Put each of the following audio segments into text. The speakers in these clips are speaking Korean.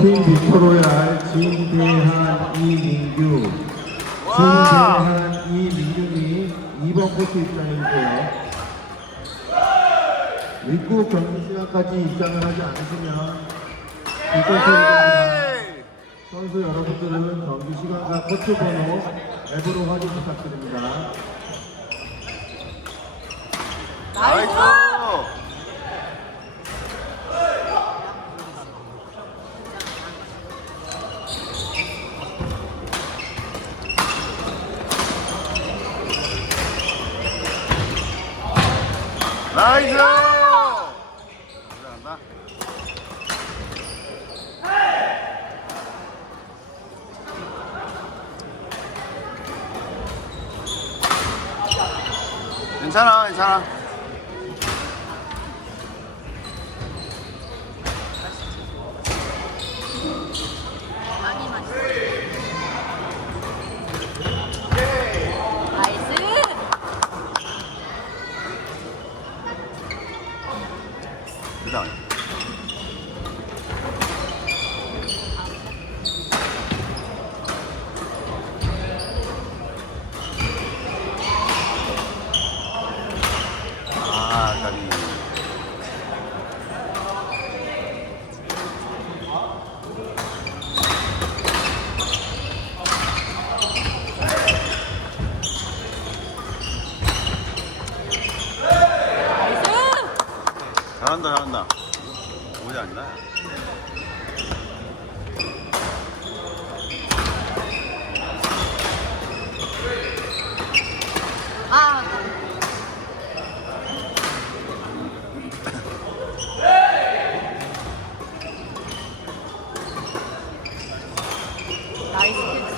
팀 빅토로얄 진대한 이민규. 진대한 이민규님 2번 코트 입장해주세요 입구 경기 시간까지 입장을 하지 않으시면 불꽃소리입니다 선수 여러분들은 경기 시간과 코트 번호 앱으로 확인 부탁드립니다. 나이스! 나이스! 잘한다. 괜찮아, 괜찮아. 많이 마셨어. 나이스! 그다음. 아, 까비. 나이스! 잘한다, 잘한다. 오지 않나? 아, 나이스.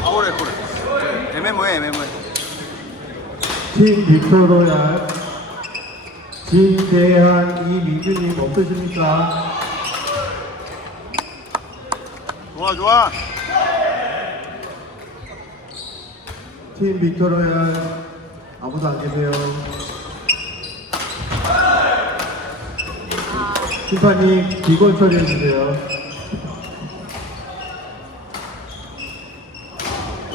아, 그래, 그래. 애매모해, 애매모해. 팀 빅토로얄 진대한 이민규님 어떠십니까? 좋아, 좋아. 팀 빅토로얄 아무도 안 계세요. 심판님 비건 처리해 주세요.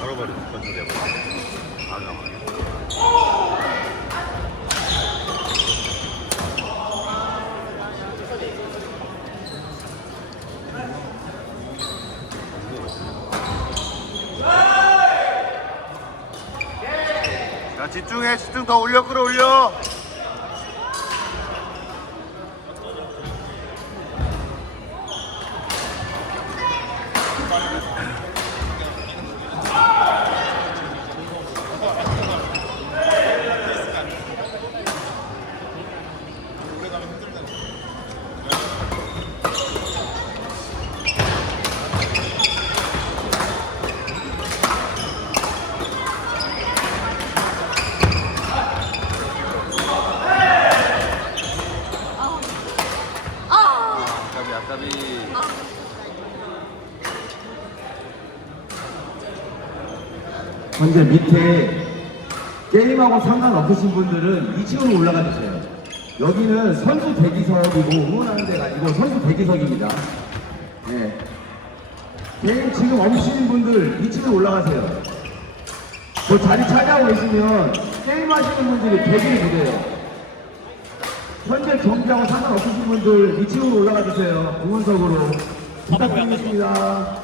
바로 버려, 천천히 해봐. 아, 잠깐만. 자, 집중해, 집중 더 올려, 끌어올려. 현재 밑에 게임하고 상관없으신 분들은 2층으로 올라가 주세요. 여기는 선수 대기석이고 응원하는 데가 아니고 선수 대기석입니다. 네. 게임 지금 없으신 분들 2층으로 올라가세요. 그 자리 차지하고 계시면 게임 하시는 분들이 대기를 못해요. 현재 경기하고 상관없으신 분들 2층으로 올라가 주세요. 응원석으로 부탁드리겠습니다.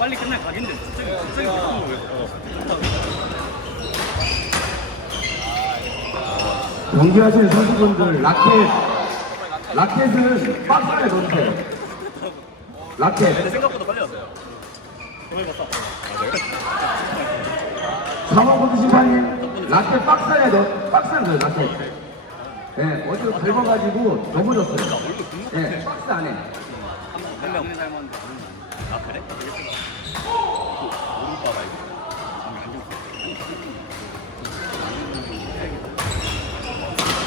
빨리 해야 되는데. 계속 고민하다가. 빨리 끝날 각인데 진짜 경기하시는 선수분들 라켓 라켓은 박스 안에 넣으세요. 라켓 생각보다 빨리 왔어요. 사모보드 심판님 라켓 박스 안에 넣 박스 안에 넣어요 라켓. 네 어디로 밟아가지고 넘어졌어요. 네 박스 안에. 한 명 닮았는데 아 그래? 오른바 말고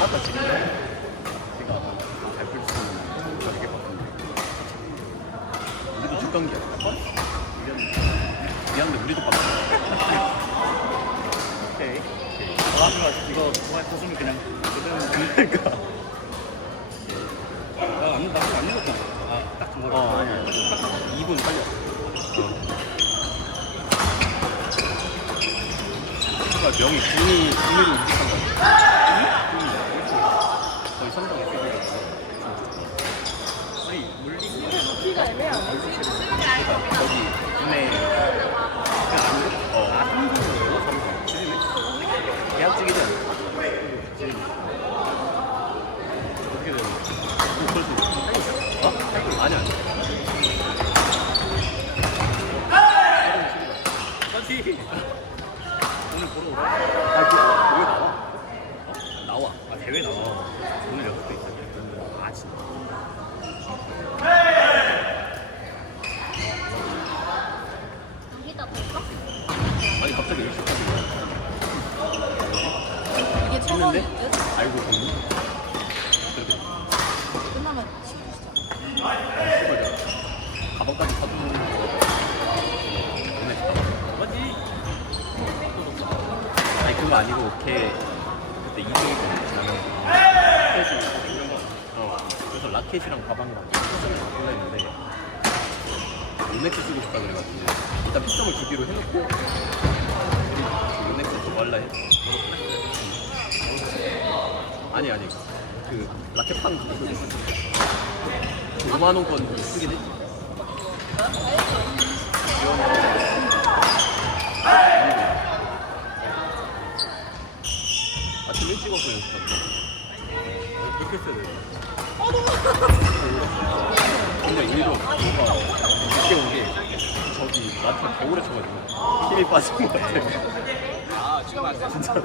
아까 지금 제가 수 있는 저렇게 봤는데 우리도 죽던기야 미안한데 우리도 봤어 오케이 오케이 마지막 이거 도와줬으면 그냥 그러니까 아, 안, 나안 안 읽었잖아. 아, 딱 정말. 어, 아니야. 2분 빨리 왔어. 그러니까 명이 국민, 국민을 우직한 거야. 국민? 국민? 거의 선정이 세계가 아니, 물리. 키가 애매하네. 거기 국내. 그 아니고? 어. 아, 삼성으로? 삼성. 지금은? 계약직이지 않아? 지금. 어떻게 되는 거야? 뭐 그럴 수 있어. 어? 아니, 아니. 맞지? 오늘 보러 오라. 아, 그, 왜 나와? 어? 나와. 아, 대회 나와. 오늘 여섯 개 있다. 아, 진짜. 여기다 볼까? 아니, 갑자기 일시까지. 이게 천 했는데? 원일 듯? 알고 보니? 그렇게. 끝나면 시키자. 아, 씨발, 가방까지 사두는 거. 오늘 가방. 맞지? 아니, 그거 아니고, 걔, 그때 지나면. 라켓이 이런 거. 어. 그래서 라켓이랑 가방이랑 피점을 바꾸려 했는데, 요넥스 쓰고 싶다 그래가지고, 일단 피점을 주기로 해놓고, 우리 요넥스 좀 할라 했어. 아니, 아니. 그, 라켓판 그거 쓰고 그 5만원 건 쓰긴 했지. 아침 일 찍 와서 연습한다. 어, 그렇게 써야 돼. 근데 오히려 뭔가 늦게 온게 저기 나한테 겨울에 쳐가지고 힘이 빠진 것 같아. 진짜로.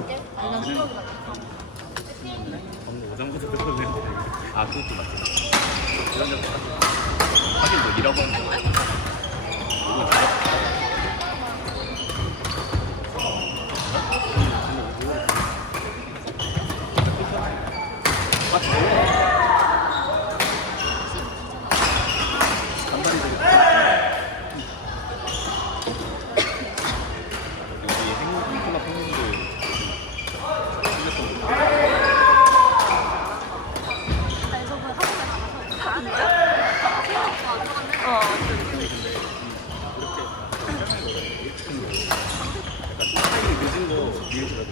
방금 오장부터 들었는데. 아, 그것도 맞지. 이런 적 하긴 뭐 잃어버린 거. 이거 진짜. 아, 더워. 간발이 되게 여기 행, 행동학 행동들 틀렸던 거. 아니, 저번에 학원에 가서. 어, 타이밍 늦은 거 미루더라도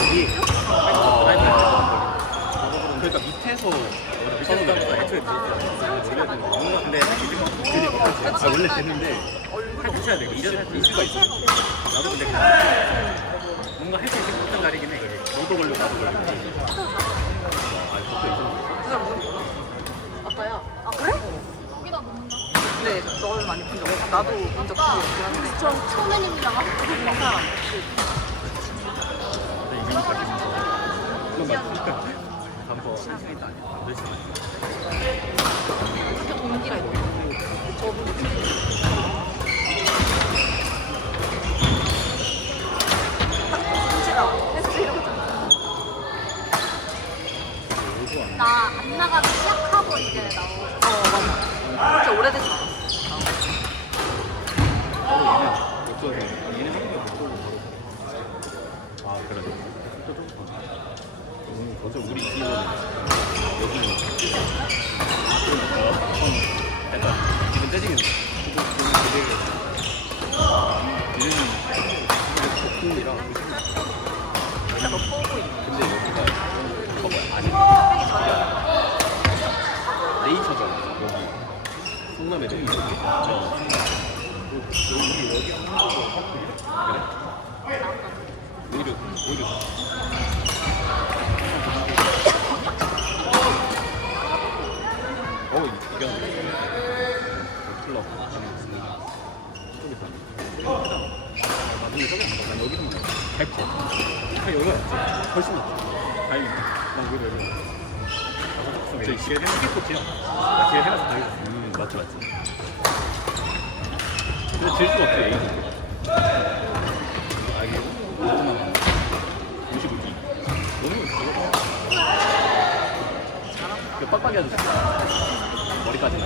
여기 어, 그러니까 밑에서 밑에서 가보다 애초에 근데 아 원래 되는데 해야 돼 이런 이슈가 있어 나도 근데 뭔가 할 수 있을 것 같은 날이긴 해 너도 걸려 나도 걸려 아 그것도 있어 아까야. 아 그래? 여기다 놓는다. 네, 널 많이 본 적 없어. 나도 본적 아까 없긴 한데. 저 그런 사람. 근데 거 이건 맞지 담보 한 시간이 아니야 안 되지 학교 동기라 헬스 이러잖아. 나안 나가도 시작하고 이제 나오고. 어, 맞아. 그렇게 오래되지 않았어. 바로 얘네 못 줘서 얘네 한국에 못 보고 바로 아 그래 또 좀? 음, 어제 우리 팀은 여기는 아 어, 약간 기분 떼지겠네 뽀고 있네. 근데 여기가 저거 아니 레이처잖아 여기 성남에 레이처 어. 여기 여기 거 그래? 오히려 오히려 저기 집에 해놓기꽃이요? 해놨어 다 있어. 맞지 맞지. 질수 없지 아 이게 오만 55기. 너무 귀여워. 그 빡빡이 아저씨. 머리까지 나.